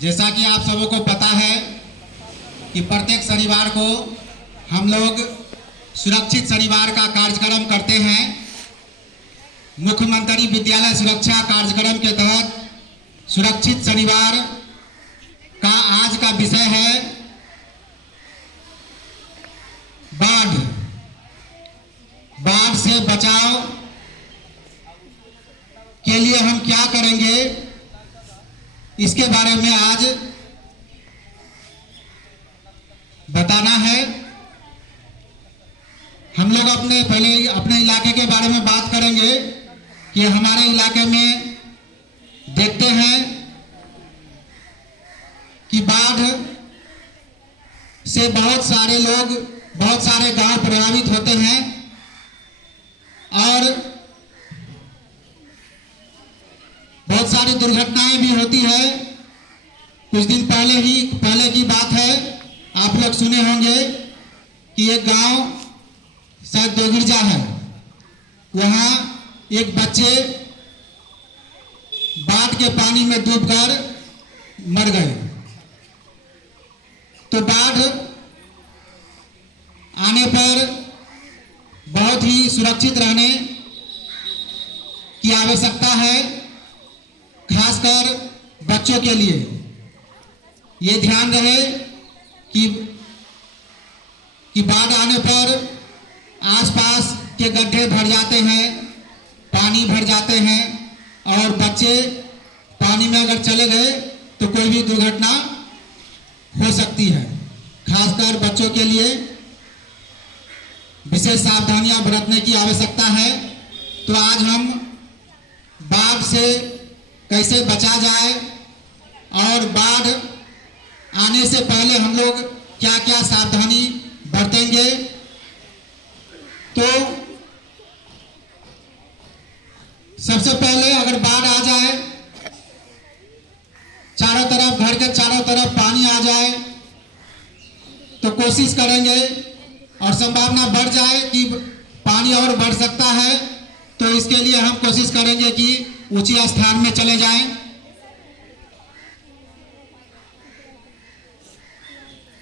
जैसा कि आप सबों को पता है कि प्रत्येक शनिवार को हम लोग सुरक्षित शनिवार का कार्यक्रम करते हैं। मुख्यमंत्री विद्यालय सुरक्षा कार्यक्रम के तहत सुरक्षित शनिवार का आज का विषय है बाढ़। बाढ़ से बचाव के लिए हम क्या करेंगे, इसके बारे में आज बताना है। हम लोग अपने इलाके के बारे में बात करेंगे कि हमारे इलाके में देखते हैं कि बाढ़ से बहुत सारे गांव प्रभावित होते हैं और बहुत सारी दुर्घटनाएं भी होती है। कुछ दिन पहले की बात है, आप लोग सुने होंगे कि एक गांव शायद दोगिरजा है, वहां एक बच्चे बाढ़ के पानी में डूबकर मर गए। तो बाढ़ आने पर बहुत ही सुरक्षित रहने की आवश्यकता है, खासकर बच्चों के लिए। ये ध्यान रहे कि बाढ़ आने पर आसपास के गड्ढे भर जाते हैं, पानी भर जाते हैं और बच्चे पानी में अगर चले गए तो कोई भी दुर्घटना हो सकती है। खासकर बच्चों के लिए विशेष सावधानियां बरतने की आवश्यकता है। तो आज हम बाढ़ से कैसे बचा जाए और बाढ़ आने से पहले हम लोग क्या क्या सावधानी बरतेंगे। तो सबसे पहले अगर बाढ़ आ जाए, घर के चारों तरफ पानी आ जाए, तो कोशिश करेंगे और संभावना बढ़ जाए कि पानी और बढ़ सकता है, तो इसके लिए हम कोशिश करेंगे कि ऊंचे स्थान में चले जाएं।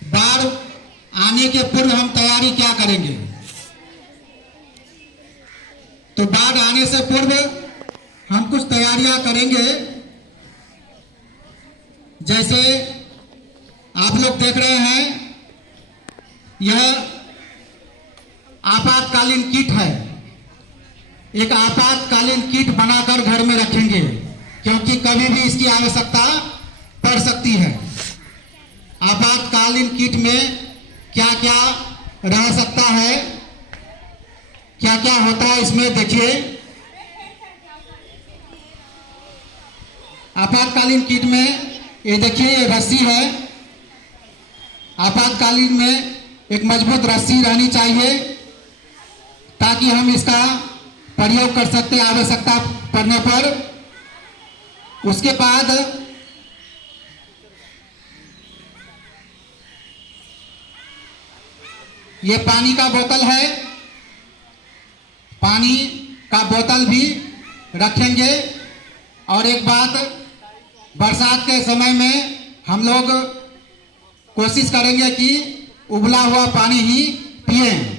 बाढ़ आने के पूर्व हम तैयारी क्या करेंगे? तो बाढ़ आने से पूर्व हम कुछ तैयारियां करेंगे। जैसे आप लोग देख रहे हैं, यह आपातकालीन किट है। एक आपातकालीन किट बनाकर घर में रखेंगे, क्योंकि कभी भी इसकी आवश्यकता पड़ सकती है। आपातकालीन किट में क्या क्या रह सकता है, क्या क्या होता है, इसमें देखिए। आपातकालीन किट में ये देखिए, ये रस्सी है। आपातकालीन में एक मजबूत रस्सी रहनी चाहिए ताकि हम इसका प्रयोग कर सकते आवश्यकता पड़ने पर। उसके बाद ये पानी का बोतल है, पानी का बोतल भी रखेंगे। और एक बात, बरसात के समय में हम लोग कोशिश करेंगे कि उबला हुआ पानी ही पिएं।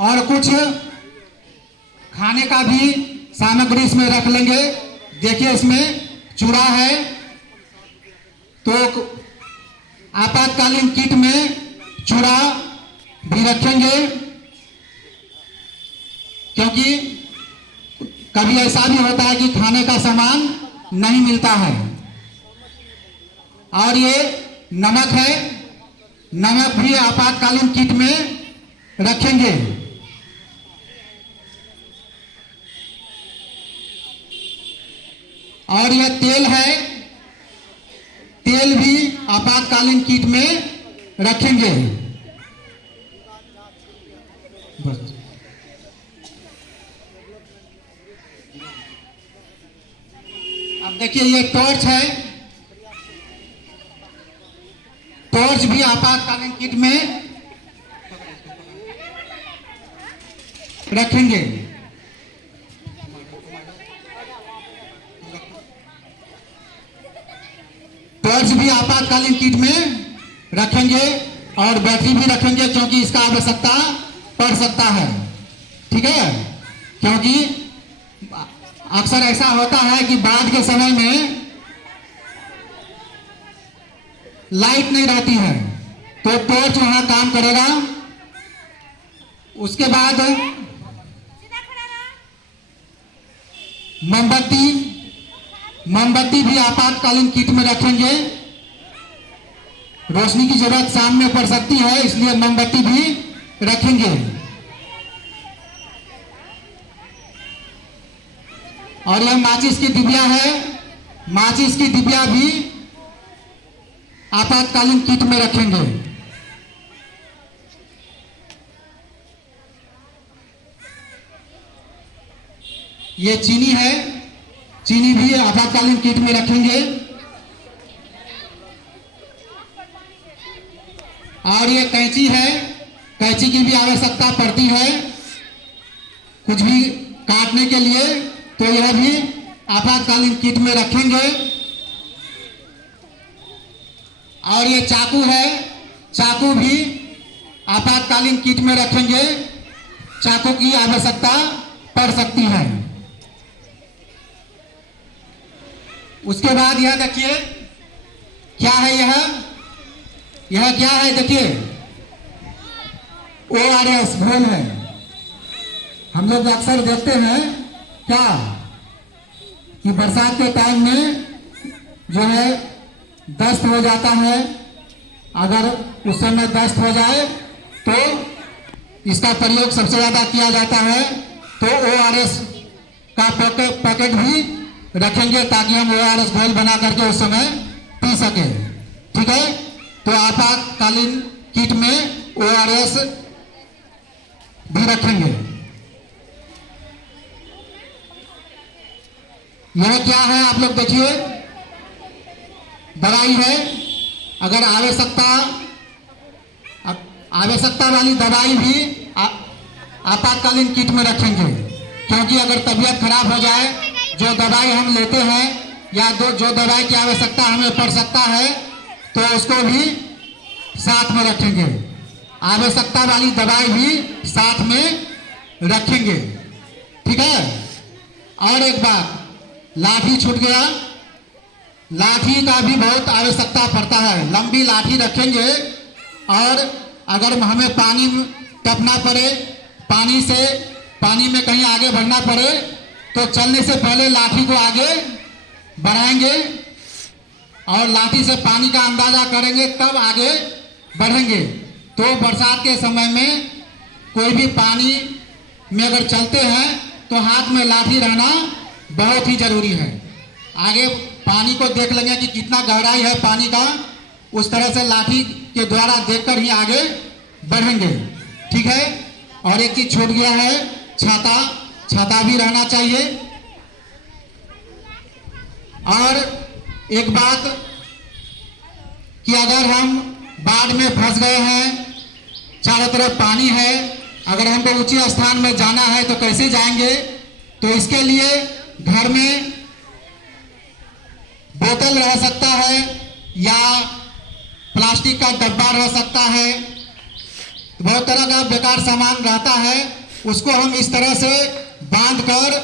और कुछ खाने का भी सामग्री इसमें रख लेंगे। देखिए, इसमें चूड़ा है, तो आपातकालीन किट में चूड़ा भी रखेंगे, क्योंकि कभी ऐसा भी होता है कि खाने का सामान नहीं मिलता है। और ये नमक है, नमक भी आपातकालीन किट में रखेंगे। और यह तेल है, तेल भी आपातकालीन किट में रखेंगे। बस। अब देखिए, ये टॉर्च है, टॉर्च भी आपातकालीन किट में रखेंगे। टॉर्च भी आपातकालीन किट में रखेंगे और बैटरी भी रखेंगे, क्योंकि इसका आवश्यकता पड़ सकता है। ठीक है, क्योंकि अक्सर ऐसा होता है कि बाढ़ के समय में लाइट नहीं रहती है, तो टॉर्च वहां काम करेगा। उसके बाद मोमबत्ती भी आपातकालीन किट में रखेंगे। रोशनी की जरूरत शाम में पड़ सकती है, इसलिए मोमबत्ती भी रखेंगे। और यह माचिस की डिबिया है, माचिस की डिबिया भी आपातकालीन किट में रखेंगे। ये चीनी है, चीनी भी आपातकालीन किट में रखेंगे। और ये कैंची है, कैंची की भी आवश्यकता पड़ती है कुछ भी काटने के लिए, तो यह भी आपातकालीन किट में रखेंगे। और ये चाकू है, चाकू भी आपातकालीन किट में रखेंगे, चाकू की आवश्यकता पड़ सकती है। उसके बाद यह देखिए क्या है, यह क्या है, देखिए ORS घोल है। हम लोग अक्सर देखते हैं क्या कि बरसात के टाइम में जो है दस्त हो जाता है। अगर उस समय दस्त हो जाए तो इसका प्रयोग सबसे ज्यादा किया जाता है, तो ORS का पैकेट भी रखेंगे ताकि हम ORS घोल बना करके उस समय पी सके। ठीक है, तो आपातकालीन किट में ORS भी रखेंगे। यह क्या है आप लोग देखिए, दवाई है। अगर आवश्यकता वाली दवाई भी आपातकालीन किट में रखेंगे, क्योंकि अगर तबीयत खराब हो जाए, जो दवाई हम लेते हैं या जो दवाई की आवश्यकता हमें पड़ सकता है, तो उसको भी साथ में रखेंगे। आवश्यकता वाली दवाई भी साथ में रखेंगे। ठीक है, और एक बात, लाठी छूट गया, लाठी का भी बहुत आवश्यकता पड़ता है। लंबी लाठी रखेंगे, और अगर हमें पानी टपना पड़े, पानी में कहीं आगे बढ़ना पड़े, तो चलने से पहले लाठी को आगे बढ़ाएंगे और लाठी से पानी का अंदाजा करेंगे, तब आगे बढ़ेंगे। तो बरसात के समय में कोई भी पानी में अगर चलते हैं तो हाथ में लाठी रहना बहुत ही जरूरी है। आगे पानी को देख लेंगे कि कितना गहराई है पानी का, उस तरह से लाठी के द्वारा देखकर ही आगे बढ़ेंगे। ठीक है, और एक चीज छूट गया है, छाता भी रहना चाहिए। और एक बात कि अगर हम बाढ़ में फंस गए हैं, चारों तरफ पानी है, अगर हमको ऊंचे स्थान में जाना है तो कैसे जाएंगे, तो इसके लिए घर में बोतल रह सकता है या प्लास्टिक का डब्बा रह सकता है, बहुत तरह का बेकार सामान रहता है, उसको हम इस तरह से बांधकर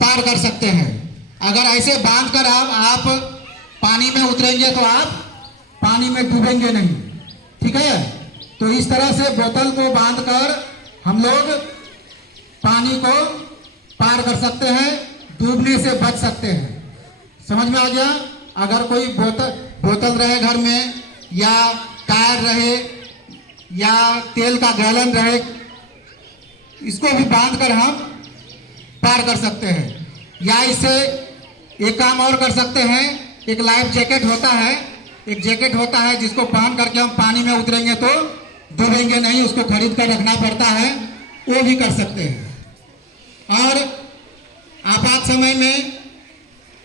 पार कर सकते हैं। अगर ऐसे बांधकर आप पानी में उतरेंगे तो आप पानी में डूबेंगे नहीं। ठीक है, तो इस तरह से बोतल को बांधकर हम लोग पानी को पार कर सकते हैं, डूबने से बच सकते हैं। समझ में आ गया? अगर कोई बोतल रहे घर में, या टायर रहे, या तेल का गैलन रहे, इसको भी बांधकर हम पार कर सकते हैं। या इसे एक काम और कर सकते हैं, एक लाइफ जैकेट होता है, एक जैकेट होता है जिसको पहन करके हम पानी में उतरेंगे तो डूबेंगे नहीं, उसको खरीद कर रखना पड़ता है, वो भी कर सकते हैं। और आपात समय में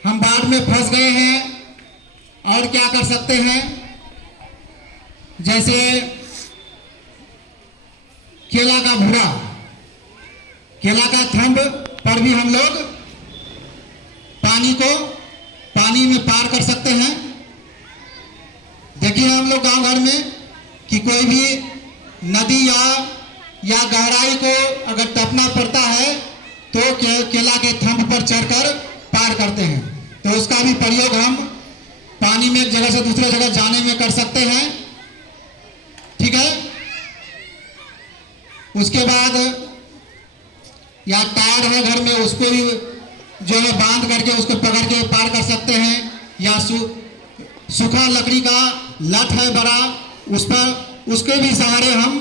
हम बाढ़ में फंस गए हैं, और क्या कर सकते हैं, जैसे केला का भूरा, केला का थंब पर भी हम लोग पानी में पार कर सकते हैं। अगर टपना पड़ता है तो केला के थंभ पर चढ़कर पार करते हैं। तो उसका भी प्रयोग हम पानी में एक जगह से दूसरे जगह जाने में कर सकते हैं। ठीक है। उसके बाद या तार है घर में, उसको भी जो है बांध करके उसको पकड़ के पार कर सकते हैं। या सूखा लकड़ी का लठ है बड़ा, उस पर उसके भी सहारे हम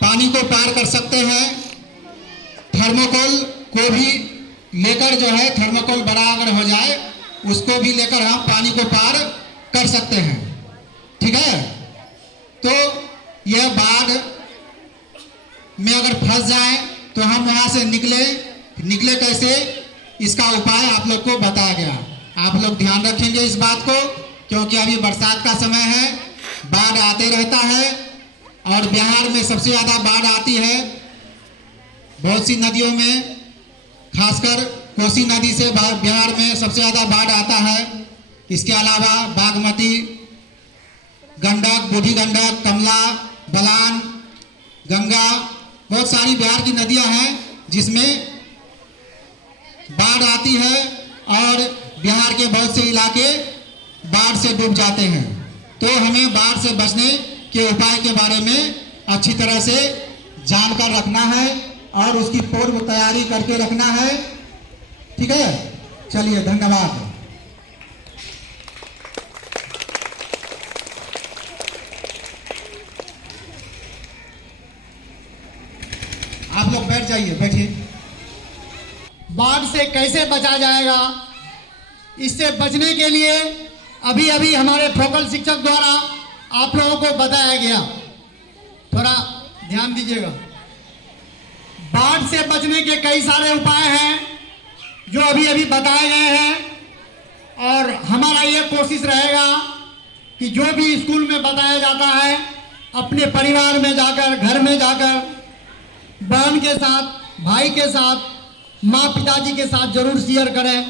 पानी को पार कर सकते हैं। थर्मोकोल को भी लेकर जो है, थर्मोकोल बड़ा अगर हो जाए उसको भी लेकर हम पानी को पार कर सकते हैं। ठीक है। तो यह बाढ़ में अगर फंस जाए तो हम वहां से निकले कैसे, इसका उपाय आप लोग को बताया गया। आप लोग ध्यान रखेंगे इस बात को, क्योंकि अभी बरसात का समय है, बाढ़ आते रहता है। और बिहार में सबसे ज़्यादा बाढ़ आती है बहुत सी नदियों में, खासकर कोसी नदी से बिहार में सबसे ज़्यादा बाढ़ आता है। इसके अलावा बागमती, गंडक, बूढ़ी गंडक, कमला, बलान, गंगा, बहुत सारी बिहार की नदियां हैं जिसमें बाढ़ आती है और बिहार के बहुत से इलाके बाढ़ से डूब जाते हैं। तो हमें बाढ़ से बचने के उपाय के बारे में अच्छी तरह से जानकर रखना है और उसकी पूर्व तैयारी करके रखना है। ठीक है। चलिए, धन्यवाद। आप लोग बैठ जाइए, बैठिए। बाढ़ से कैसे बचा जाएगा, इससे बचने के लिए अभी अभी हमारे फोकल शिक्षक द्वारा आप लोगों को बताया गया, थोड़ा ध्यान दीजिएगा। बाढ़ से बचने के कई सारे उपाय हैं जो अभी अभी बताए गए हैं और हमारा यह कोशिश रहेगा कि जो भी स्कूल में बताया जाता है अपने परिवार में जाकर, घर में जाकर, बहन के साथ, भाई के साथ, माँ पिताजी के साथ जरूर शेयर करें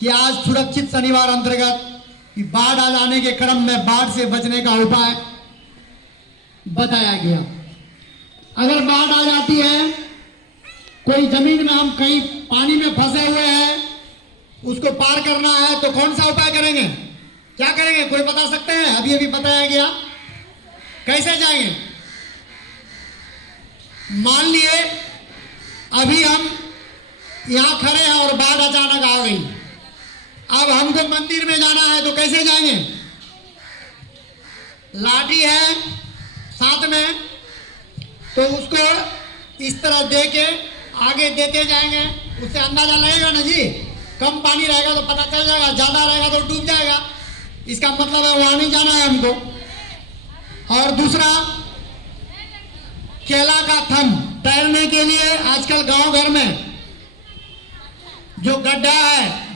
कि आज सुरक्षित शनिवार अंतर्गत कि बाढ़ आ जाने के क्रम में बाढ़ से बचने का उपाय बताया गया। अगर बाढ़ आ जाती है, कोई जमीन में हम कहीं पानी में फंसे हुए हैं, उसको पार करना है तो कौन सा उपाय करेंगे, क्या करेंगे, कोई बता सकते हैं? अभी अभी बताया गया। कैसे जाएंगे? मान लिए अभी हम यहाँ खड़े हैं और बाढ़ अचानक आ गई, अब हमको मंदिर में जाना है तो कैसे जाएंगे? लाठी है साथ में तो उसको इस तरह दे के आगे देते जाएंगे, उससे अंदाजा लगेगा ना जी। कम पानी रहेगा तो पता चल जाएगा, ज्यादा रहेगा तो डूब जाएगा। इसका मतलब है वहां नहीं जाना है हमको। और दूसरा, केला का थंभ तैरने के लिए आजकल गांव घर में जो गड्ढा है